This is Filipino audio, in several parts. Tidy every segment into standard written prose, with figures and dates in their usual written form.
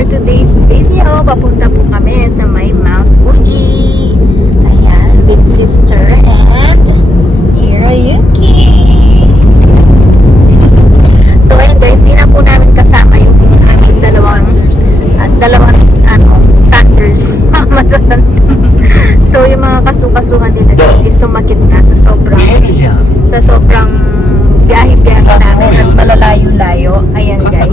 for today's video. Papunta po kami sa may Mount Fuji. Ayan, with sister and Hiroyuki. So ayun guys, di na po namin kasama yung aming dalawang thunders. So yung mga kasukasuhan nila guys is sumakit na sa sobrang biyahe-biyahe namin at malalayo-layo. Ayan guys.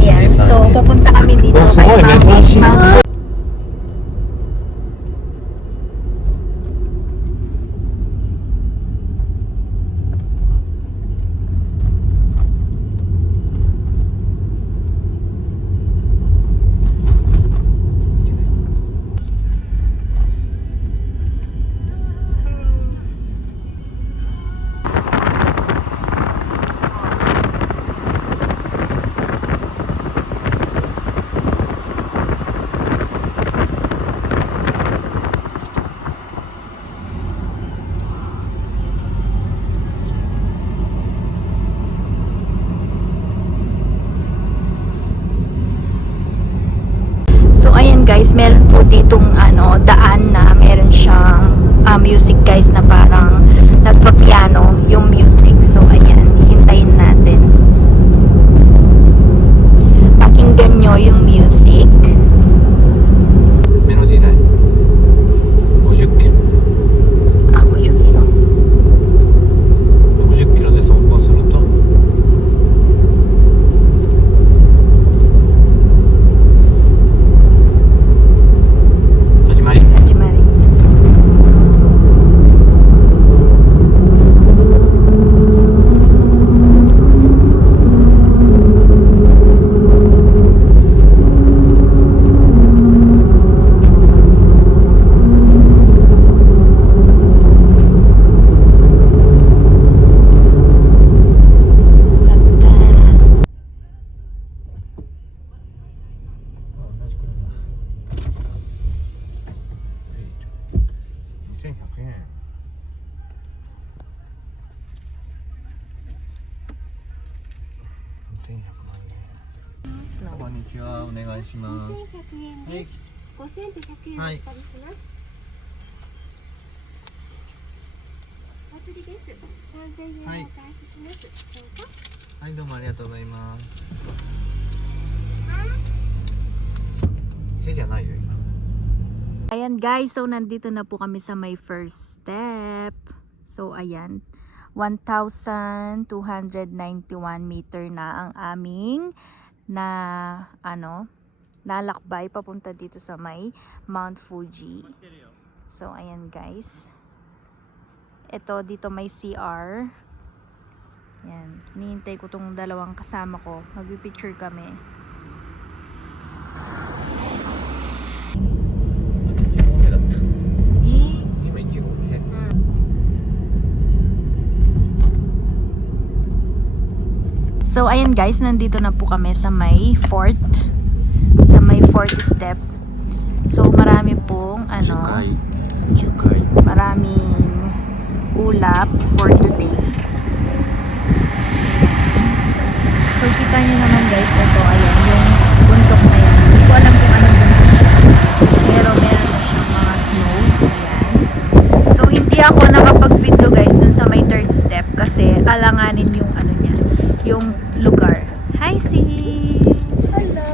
Ayan, so papunta kami dito kay Mount Fuji. Guys, meron po ditong daan na meron siyang music guys na parang nagpa-piano yung music. So ayan, hintayin natin. Pakinggan nyo yung music. Melody na. 50 キロ。50 kilo. 50キロで走行すると。こんにちは、お願いします。5100円です。5000と100円お預かりします。お釣りです。3000円お返しします。どうぞ。はい、どうもありがとうございます。手じゃないよ今。Ayan guys, so nandito na po kami sa my first step. So ayan, 1,291 meter na ang aming lalakbay papunta dito sa may Mount Fuji. So ayan guys, ito dito may CR. Ayan, hinihintay ko tong dalawang kasama ko, magpipicture kami. So ayan guys, nandito na po kami sa may fourth step. So marami pong maraming ulap for today. So kita nyo naman guys, ito ayan yung bundok na yan. Hindi ko alam kung anong bundok pero meron na siyang mga snow. Ayan. So hindi ako nakapag-video guys dun sa may third step kasi alanganin yung yung lugar. Hi sis! Hello!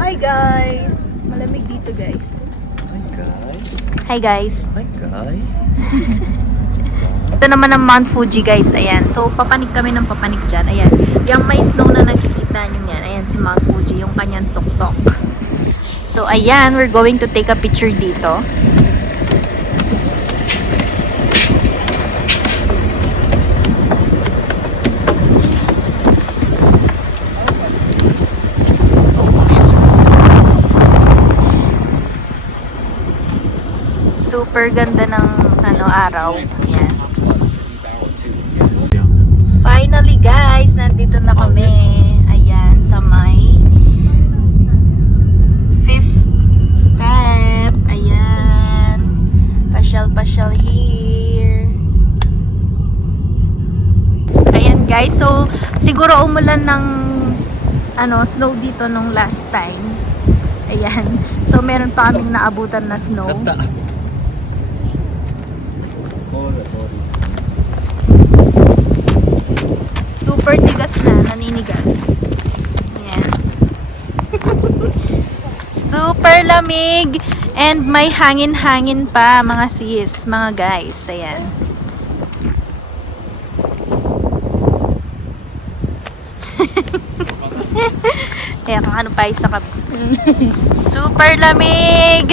Hi guys! Malamig dito guys. Hi guys! Hi guys! Hi guys! Ito naman ang Mount Fuji guys. Ayan. So papanik kami ng papanik dyan. Ayan. Yung may snow na nakikita nyo yan. Ayan si Mount Fuji. Yung kanyang tuktok. So ayan. We're going to take a picture dito. Super ganda ng araw. Ayan. Finally guys, nandito na kami. Ayan, sa may 5th step. Ayan. Pasyal here. Ayan guys, so siguro umulan ng snow dito nung last time. Ayan. So, meron pa kaming naabutan na snow. 買った通る通り Super tigas na, naninigas. Ayan. Super lamig. And may hangin-hangin pa, mga sis, mga guys. Ayan. Kaya kung ano pa isa ka. Super lamig.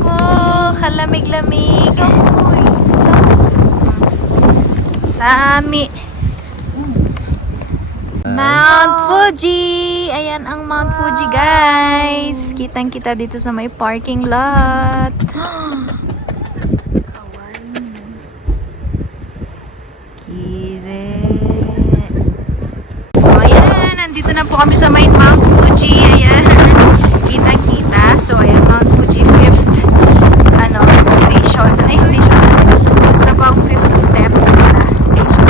Oh, kalamig-lamig. Sami. Mount Fuji. Ayan ang Mount Fuji, guys. Kitang-kita dito sa may parking lot. Kire. Oh, ayan. Nandito na po kami sa may Mount Fuji. Ayan. Kitang-kita. So, ayan, Mount Fuji 5th station. Ay, station. Basta po ang 5th step na station.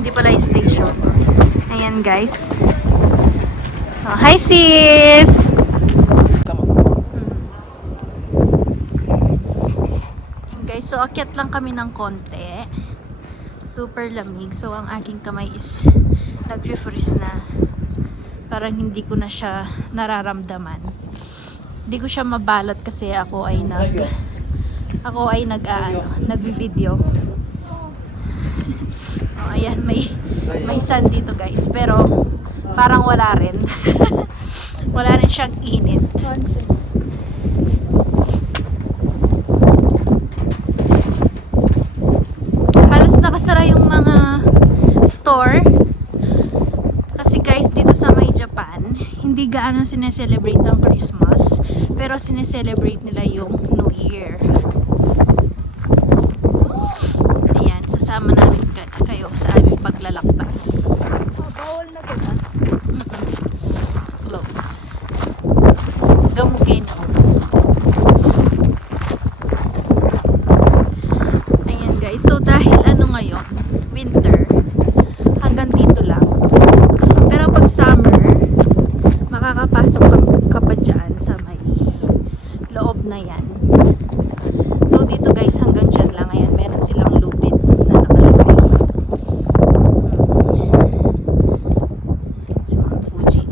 Hindi pala yung station. Ayan, guys. Oh, hi, sis! Ayan, guys. So, akyat lang kami ng konti. Super lamig. So, ang aking kamay is nag-freeze na. Parang hindi ko na siya nararamdaman. Hindi ko siya mabalot kasi ako ay nagvi-video. Oh, ayan, may sun dito, guys. Pero parang wala rin. Wala rin siyang init. Nonsense. Halos nakasara yung mga store. Kasi guys, dito sa may Japan, hindi gaano sineselebrate ang Christmas. Pero sineselebrate nila yung New Year. Ayan, sasama namin kayo sa aming paglalakbay. Bawal na ba? Close. Gamugay na. Ayan guys, so dahil ngayon, winter, hanggang dito lang. Pero pag summer, makakapasok ka pa dyan sa may loob na yan. So dito guys, hanggang dyan lang. Ayan, meron silang lupit na nakalagay. Si Mount Fuji.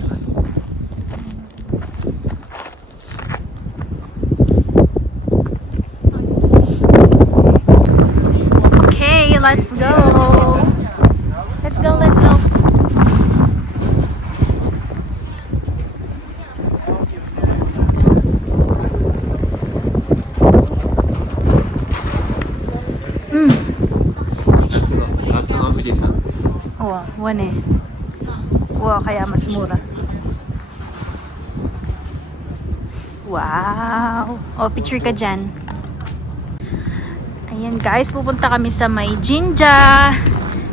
Okay, let's go. Let's go, let's go. Oo, one eh. Wow, kaya mas mura. Wow! O, picture ka dyan. Ayan guys, pupunta kami sa may Jinja.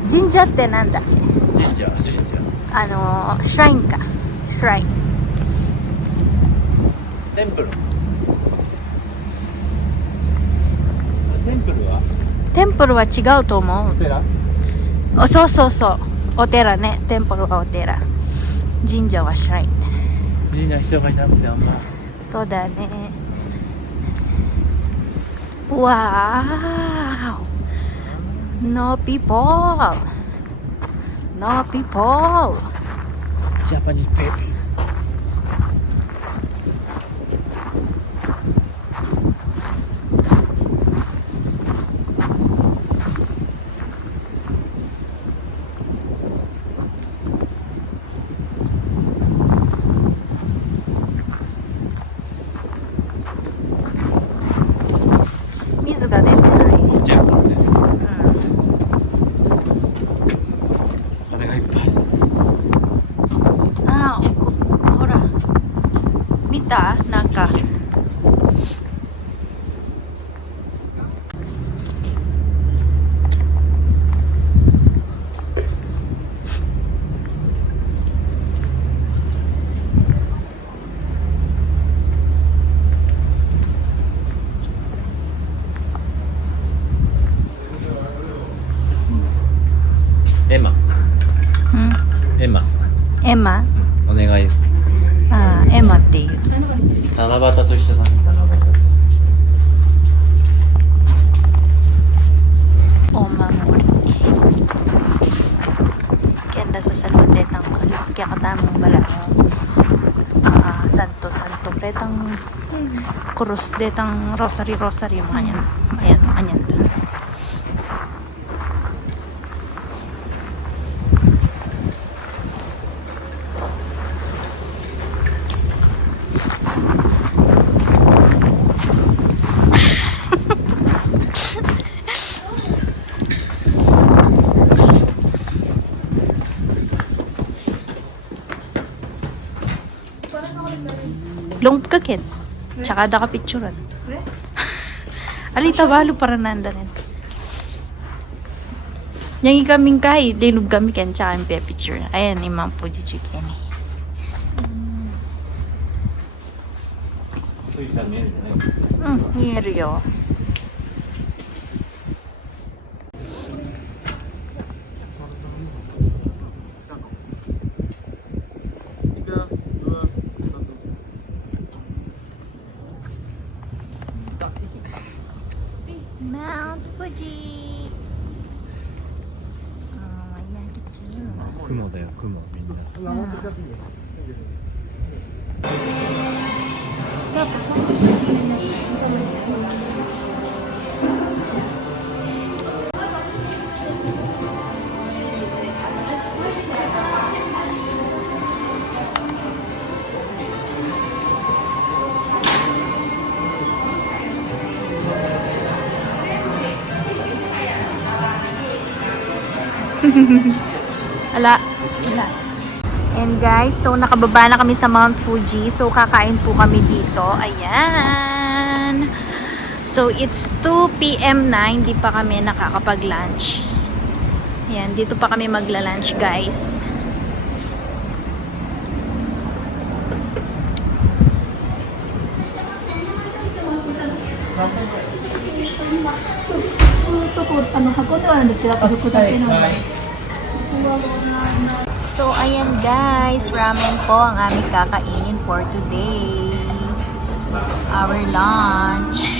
Jinja te nanda? 神社神社 Shrine ka. Shrine. テンプルテンプルは Temple は違うと思う。お寺お、そうそうそう。お寺ね。Temple はお寺。神社は Shrine。みんな人がいなくてあんまそうだね。Wow! No people! No people! ジャパニーズペーペー 水が出てない。ジャパンね金がいっぱいああ、ほら。見た？なんか。Emma? お願いです。ああ、エマっていう。七夕と一緒だね、七夕。 Oh, mamuri. Kaya sa salud detang kaya katamang bala. Santo pretang krus detang rosary mga yan. Ayan, mga yan. Lungkot ka kit. Tsaka da ka picturean. Alita balo para nanda rin. Yang kaming kahit linog kami ken tsaka yung picture. Ayan imang po di chicken. 富士山見えるんじゃない？ 見えるよ。Mount Fuji. Oh, ayan kecil. 雲だよ、雲、みんな。 Ala. And guys, so nakababa na kami sa Mount Fuji. So kakain po kami dito. Ayan. So it's 2 PM na, hindi pa kami nakakapag-lunch. Ayan, dito pa kami magla-lunch, guys. So, ayan guys, ramen po ang aming kakainin for today. Our lunch.